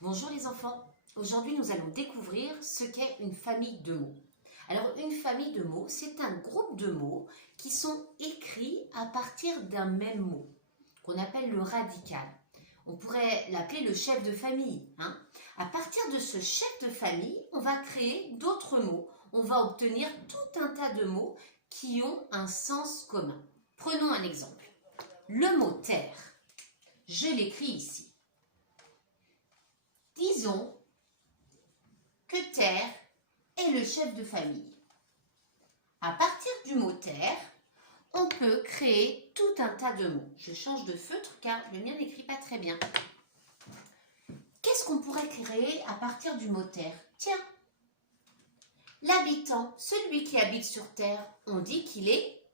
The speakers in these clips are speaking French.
Bonjour les enfants, aujourd'hui nous allons découvrir ce qu'est une famille de mots. Alors une famille de mots, c'est un groupe de mots qui sont écrits à partir d'un même mot, qu'on appelle le radical. On pourrait l'appeler le chef de famille. À partir de ce chef de famille, on va créer d'autres mots. On va obtenir tout un tas de mots qui ont un sens commun. Prenons un exemple. Le mot terre, je l'écris ici. Disons que terre est le chef de famille. À partir du mot terre, on peut créer tout un tas de mots. Je change de feutre car le mien n'écrit pas très bien. Qu'est-ce qu'on pourrait créer à partir du mot terre? Tiens, l'habitant, celui qui habite sur terre, on dit qu'il est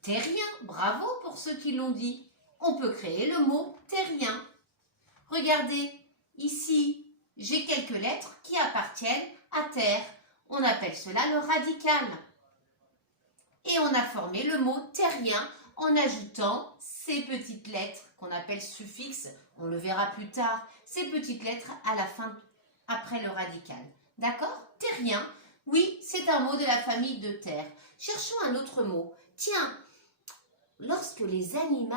terrien. Bravo pour ceux qui l'ont dit. On peut créer le mot terrien. Regardez. Ici, j'ai quelques lettres qui appartiennent à terre. On appelle cela le radical. Et on a formé le mot terrien en ajoutant ces petites lettres qu'on appelle suffixes. On le verra plus tard. Ces petites lettres à la fin, après le radical. D'accord? Terrien, oui, c'est un mot de la famille de terre. Cherchons un autre mot. Tiens, lorsque les animaux,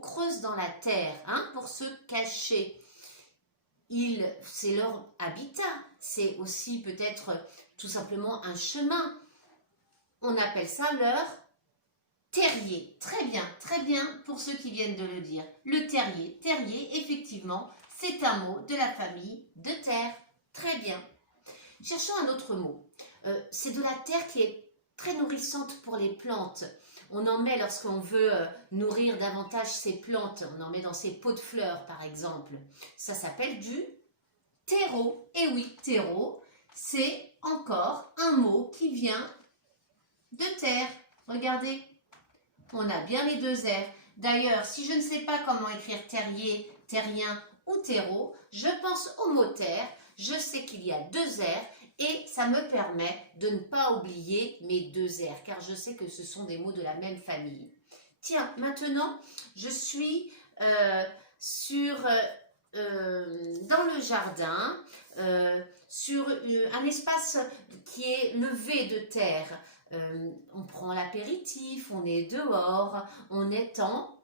creusent dans la terre pour se cacher, c'est leur habitat, c'est aussi peut-être tout simplement un chemin. On appelle ça leur terrier. Très bien pour ceux qui viennent de le dire. Le terrier, effectivement, c'est un mot de la famille de terre. Très bien. Cherchons un autre mot. C'est de la terre qui est très nourrissante pour les plantes. On en met lorsqu'on veut nourrir davantage ces plantes. On en met dans ces pots de fleurs, par exemple. Ça s'appelle du terreau. Et oui, terreau, c'est encore un mot qui vient de terre. Regardez, on a bien les deux R. D'ailleurs, si je ne sais pas comment écrire terrier, terrien ou terreau, je pense au mot terre. Je sais qu'il y a deux R. Et ça me permet de ne pas oublier mes deux R, car je sais que ce sont des mots de la même famille. Tiens, maintenant, je suis dans le jardin, sur un espace qui est levé de terre. On prend l'apéritif, on est dehors, on est en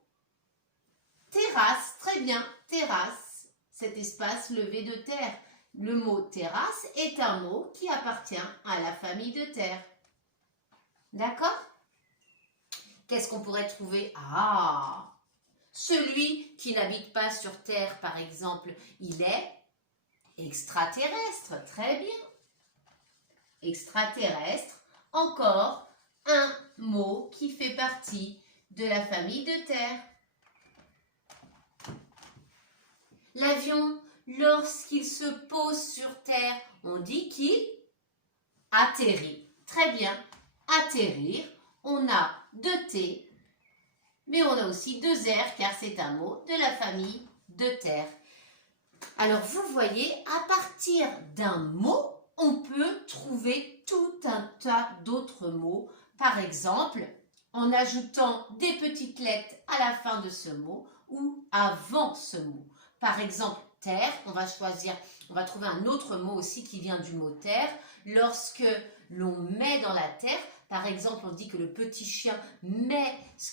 terrasse. Très bien, terrasse, cet espace levé de terre. Le mot terrasse est un mot qui appartient à la famille de terre. D'accord? Qu'est-ce qu'on pourrait trouver? Ah! Celui qui n'habite pas sur terre, par exemple, il est extraterrestre. Très bien. Extraterrestre, encore un mot qui fait partie de la famille de terre. L'avion, lorsqu'il se pose sur terre, on dit qu'il atterrit. Très bien, atterrir, on a deux T, mais on a aussi deux R car c'est un mot de la famille de terre. Alors vous voyez, à partir d'un mot, on peut trouver tout un tas d'autres mots. Par exemple, en ajoutant des petites lettres à la fin de ce mot ou avant ce mot. Par exemple, terre, on va trouver un autre mot aussi qui vient du mot terre. Lorsque l'on met dans la terre, par exemple, on dit que le petit chien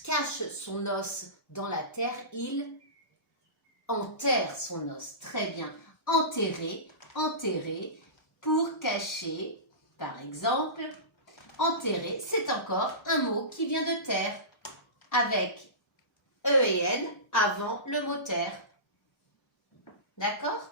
cache son os dans la terre, il enterre son os. Très bien. Enterrer, pour cacher, par exemple. Enterrer, c'est encore un mot qui vient de terre, avec E et N avant le mot terre. D'accord?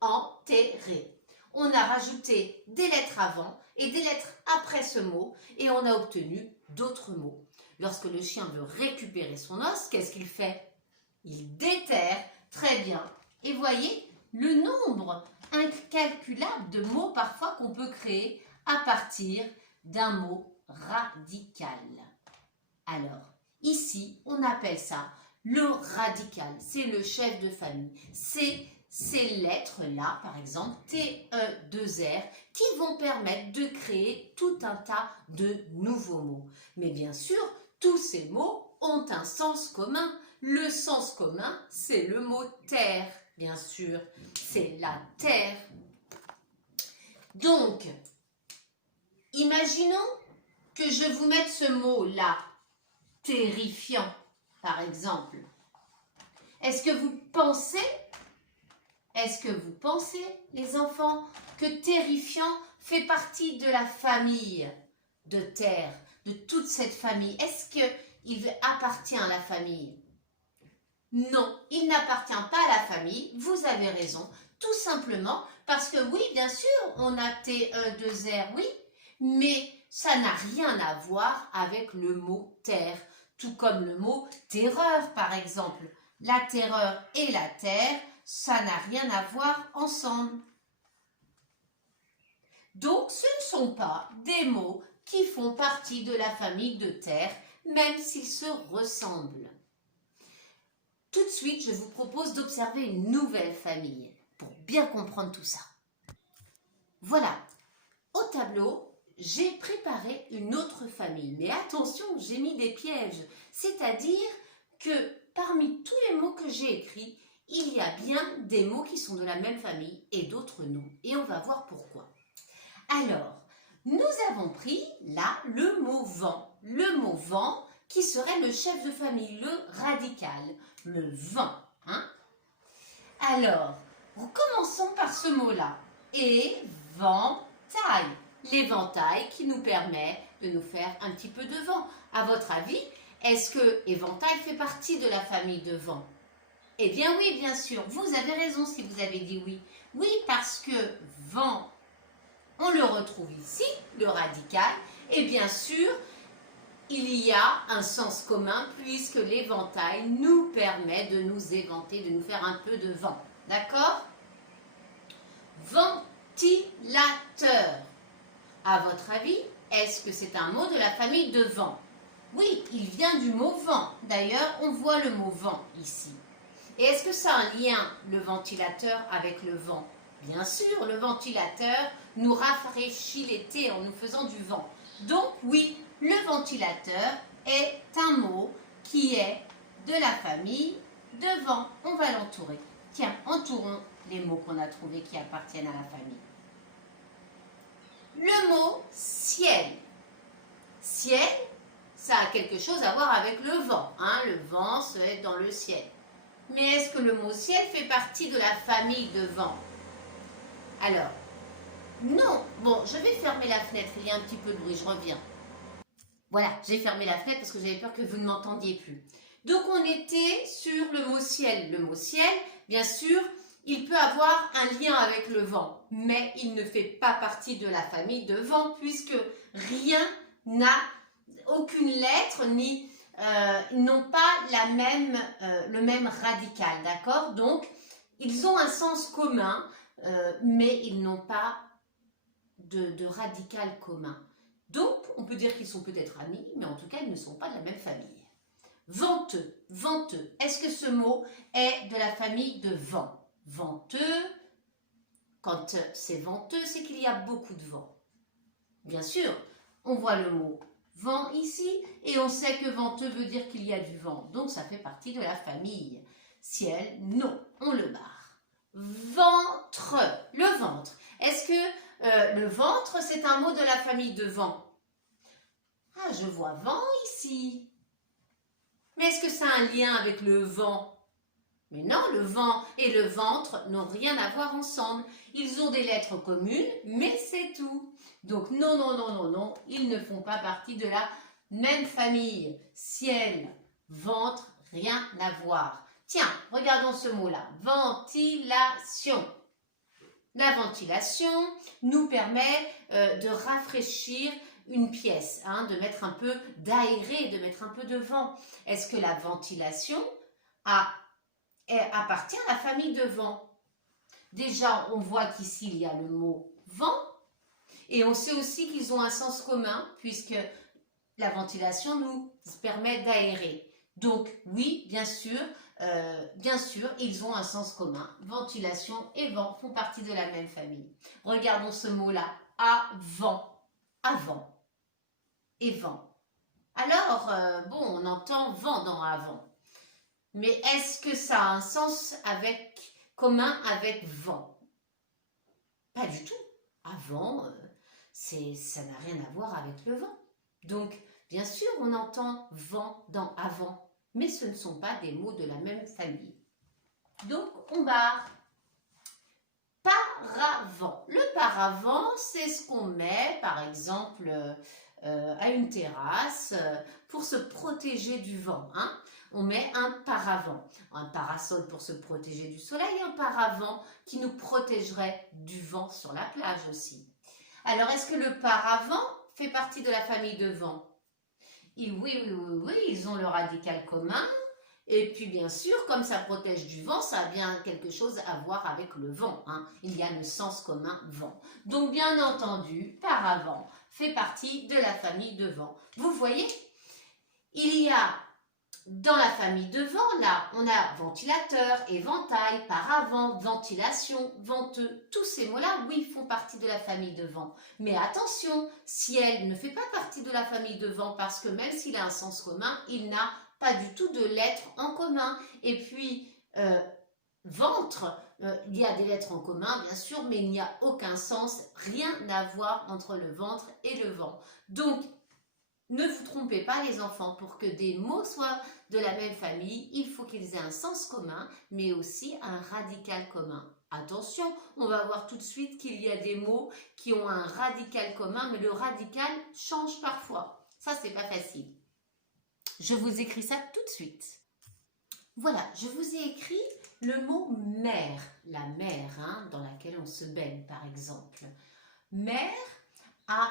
Enterrer. On a rajouté des lettres avant et des lettres après ce mot et on a obtenu d'autres mots. Lorsque le chien veut récupérer son os, qu'est-ce qu'il fait? Il déterre. Très bien. Et voyez le nombre incalculable de mots parfois qu'on peut créer à partir d'un mot radical. Alors, ici, on appelle ça le radical. C'est le chef de famille. C'est ces lettres-là, par exemple, T-E-2-R, qui vont permettre de créer tout un tas de nouveaux mots. Mais bien sûr, tous ces mots ont un sens commun. Le sens commun, c'est le mot terre, bien sûr. C'est la terre. Donc, imaginons que je vous mette ce mot-là, terrifiant, par exemple. Est-ce que vous pensez, les enfants, que terrifiant fait partie de la famille de terre, de toute cette famille? Est-ce qu'il appartient à la famille? Non, il n'appartient pas à la famille, vous avez raison, tout simplement parce que oui, bien sûr, on a T-E-2-R, oui, mais ça n'a rien à voir avec le mot terre, tout comme le mot terreur, par exemple. La terreur et la terre, ça n'a rien à voir ensemble. Donc, ce ne sont pas des mots qui font partie de la famille de terre, même s'ils se ressemblent. Tout de suite, je vous propose d'observer une nouvelle famille pour bien comprendre tout ça. Voilà, au tableau, j'ai préparé une autre famille. Mais attention, j'ai mis des pièges. C'est-à-dire que parmi tous les mots que j'ai écrits, il y a bien des mots qui sont de la même famille et d'autres non. Et on va voir pourquoi. Alors, nous avons pris là le mot vent. Le mot vent qui serait le chef de famille, le radical, le vent. Hein? Alors, commençons par ce mot-là. Éventail. L'éventail qui nous permet de nous faire un petit peu de vent. À votre avis, est-ce que éventail fait partie de la famille de vent? Eh bien oui, bien sûr. Vous avez raison si vous avez dit oui. Oui, parce que vent, on le retrouve ici, le radical, et bien sûr, il y a un sens commun puisque l'éventail nous permet de nous éventer, de nous faire un peu de vent. D'accord? Ventilateur. À votre avis, est-ce que c'est un mot de la famille de vent? Oui, il vient du mot vent. D'ailleurs, on voit le mot vent ici. Et est-ce que ça a un lien, le ventilateur, avec le vent? Bien sûr, le ventilateur nous rafraîchit l'été en nous faisant du vent. Donc oui, le ventilateur est un mot qui est de la famille de vent. On va l'entourer. Tiens, entourons les mots qu'on a trouvés qui appartiennent à la famille. Le mot ciel. Ciel, ça a quelque chose à voir avec le vent. Hein? Le vent, c'est dans le ciel. Mais est-ce que le mot ciel fait partie de la famille de vent? Alors, non. Bon, je vais fermer la fenêtre. Il y a un petit peu de bruit, je reviens. Voilà, j'ai fermé la fenêtre parce que j'avais peur que vous ne m'entendiez plus. Donc, on était sur le mot ciel. Le mot ciel, bien sûr, il peut avoir un lien avec le vent, mais il ne fait pas partie de la famille de vent puisque rien n'a, aucune lettre ni n'ont pas le même radical, d'accord? Donc, ils ont un sens commun, mais ils n'ont pas de radical commun. Donc, on peut dire qu'ils sont peut-être amis, mais en tout cas, ils ne sont pas de la même famille. Venteux, venteux. Est-ce que ce mot est de la famille de vent? Venteux, quand c'est venteux, c'est qu'il y a beaucoup de vent. Bien sûr, on voit le mot vent ici, et on sait que venteux veut dire qu'il y a du vent. Donc, ça fait partie de la famille. Ciel, non, on le barre. Ventre, le ventre. Est-ce que le ventre, c'est un mot de la famille de vent? Ah, je vois vent ici. Mais est-ce que ça a un lien avec le vent? Mais non, le vent et le ventre n'ont rien à voir ensemble. Ils ont des lettres communes, mais c'est tout. Donc non, non, non, non, non, ils ne font pas partie de la même famille. Ciel, ventre, rien à voir. Tiens, regardons ce mot-là. Ventilation. La ventilation nous permet de rafraîchir une pièce, hein, de mettre un peu d'aérer, de mettre un peu de vent. Est-ce que la ventilation appartient à la famille de vent? Déjà, on voit qu'ici, il y a le mot vent. Et on sait aussi qu'ils ont un sens commun, puisque la ventilation nous permet d'aérer. Donc, oui, bien sûr, ils ont un sens commun. Ventilation et vent font partie de la même famille. Regardons ce mot-là, avant, avant et vent. Alors, bon, on entend vent dans avant. Mais est-ce que ça a un sens commun avec vent? Pas du tout. Avant, ça n'a rien à voir avec le vent. Donc, bien sûr, on entend vent dans avant, mais ce ne sont pas des mots de la même famille. Donc, on barre. Paravent. Le paravent, c'est ce qu'on met, par exemple, à une terrasse pour se protéger du vent. Hein. On met un paravent, un parasol pour se protéger du soleil, un paravent qui nous protégerait du vent sur la plage aussi. Alors, est-ce que le paravent fait partie de la famille de vent? Et oui, ils ont le radical commun. Et puis bien sûr, comme ça protège du vent, ça a bien quelque chose à voir avec le vent. Hein. Il y a le sens commun vent. Donc bien entendu, paravent fait partie de la famille de vent. Vous voyez, il y a dans la famille de vent, là, on a ventilateur, éventail, paravent, ventilation, venteux. Tous ces mots-là, oui, font partie de la famille de vent. Mais attention, ciel ne fait pas partie de la famille de vent parce que même s'il a un sens commun, il n'a pas du tout de lettres en commun. Et puis, ventre, il y a des lettres en commun, bien sûr, mais il n'y a aucun sens, rien à voir entre le ventre et le vent. Donc, ne vous trompez pas les enfants, pour que des mots soient de la même famille, il faut qu'ils aient un sens commun, mais aussi un radical commun. Attention, on va voir tout de suite qu'il y a des mots qui ont un radical commun, mais le radical change parfois. Ça, c'est pas facile. Je vous écris ça tout de suite. Voilà, je vous ai écrit le mot mer, la mer hein, dans laquelle on se baigne par exemple. Mer a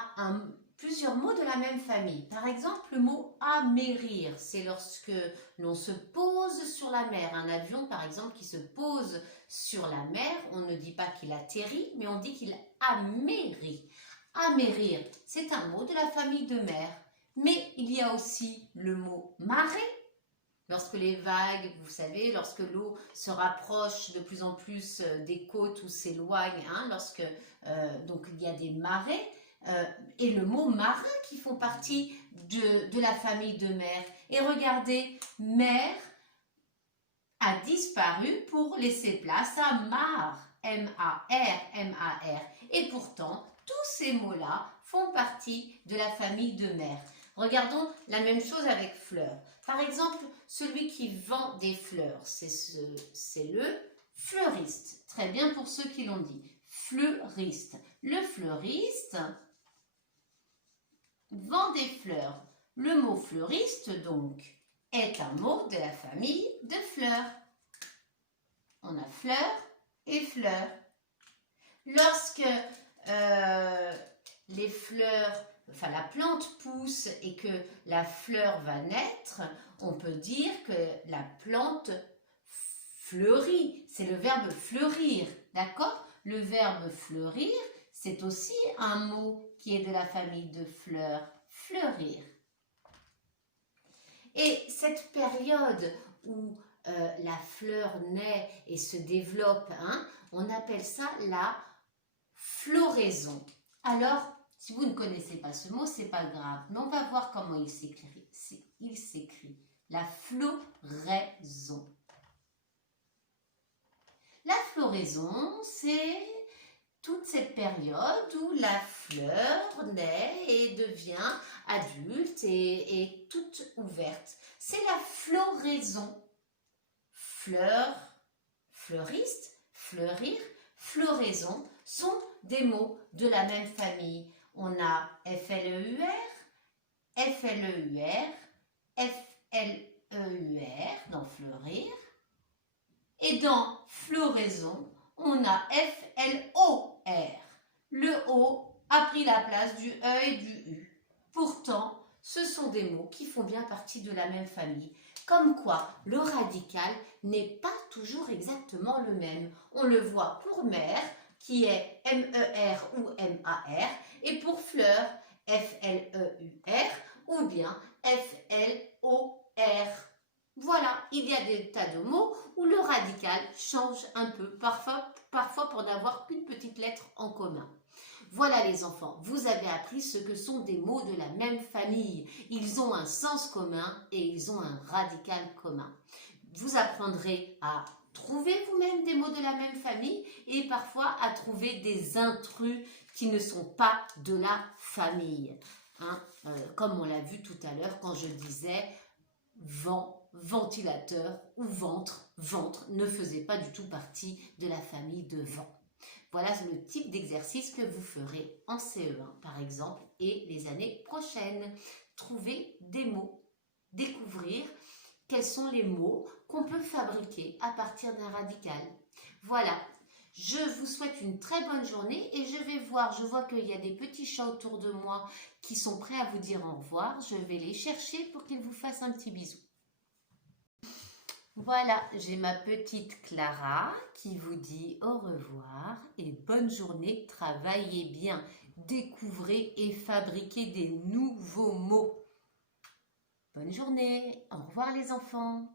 plusieurs mots de la même famille. Par exemple, le mot amérir, c'est lorsque l'on se pose sur la mer. Un avion, par exemple, qui se pose sur la mer, on ne dit pas qu'il atterrit, mais on dit qu'il amérit. Amérir, c'est un mot de la famille de mer. Mais il y a aussi le mot marée. Lorsque les vagues, vous savez, lorsque l'eau se rapproche de plus en plus des côtes ou s'éloigne, hein, donc il y a des marées, et le mot marin qui font partie de la famille de mer. Et regardez, mer a disparu pour laisser place à mar, M-A-R, M-A-R. Et pourtant, tous ces mots-là font partie de la famille de mer. Regardons la même chose avec fleurs. Par exemple, celui qui vend des fleurs, c'est le fleuriste. Très bien pour ceux qui l'ont dit. Fleuriste. Le fleuriste vend des fleurs. Le mot fleuriste, donc, est un mot de la famille de fleurs. On a fleurs et fleurs. Lorsque les fleurs, enfin la plante pousse et que la fleur va naître, on peut dire que la plante fleurit. C'est le verbe fleurir, d'accord? Le verbe fleurir, c'est aussi un mot qui est de la famille de fleurs, fleurir. Et cette période où la fleur naît et se développe, hein, on appelle ça la floraison. Alors, si vous ne connaissez pas ce mot, c'est pas grave, mais on va voir comment il s'écrit. Il s'écrit la floraison. La floraison, c'est toute cette période où la fleur naît et devient adulte et est toute ouverte. C'est la floraison. Fleur, fleuriste, fleurir, floraison sont des mots de la même famille. On a F-L-E-U-R, F-L-E-U-R, F-L-E-U-R dans fleurir. Et dans floraison, on a F-L-O-R. Le O a pris la place du E et du U. Pourtant, ce sont des mots qui font bien partie de la même famille. Comme quoi, le radical n'est pas toujours exactement le même. On le voit pour mer, qui est M-E-R ou M-A-R, et pour fleur, F-L-E-U-R ou bien F-L-O-R. Voilà, il y a des tas de mots où le radical change un peu, parfois pour n'avoir qu'une petite lettre en commun. Voilà les enfants, vous avez appris ce que sont des mots de la même famille. Ils ont un sens commun et ils ont un radical commun. Vous apprendrez à trouver vous-même des mots de la même famille et parfois à trouver des intrus qui ne sont pas de la famille. Hein, comme on l'a vu tout à l'heure quand je disais vent, ventilateur ou ventre, ventre ne faisait pas du tout partie de la famille de vent. Voilà le type d'exercice que vous ferez en CE1 par exemple et les années prochaines. Trouver des mots, découvrir quels sont les mots qu'on peut fabriquer à partir d'un radical. Voilà, je vous souhaite une très bonne journée et je vois qu'il y a des petits chats autour de moi qui sont prêts à vous dire au revoir. Je vais les chercher pour qu'ils vous fassent un petit bisou. Voilà, j'ai ma petite Clara qui vous dit au revoir et bonne journée, travaillez bien, découvrez et fabriquez des nouveaux mots. Bonne journée, au revoir les enfants.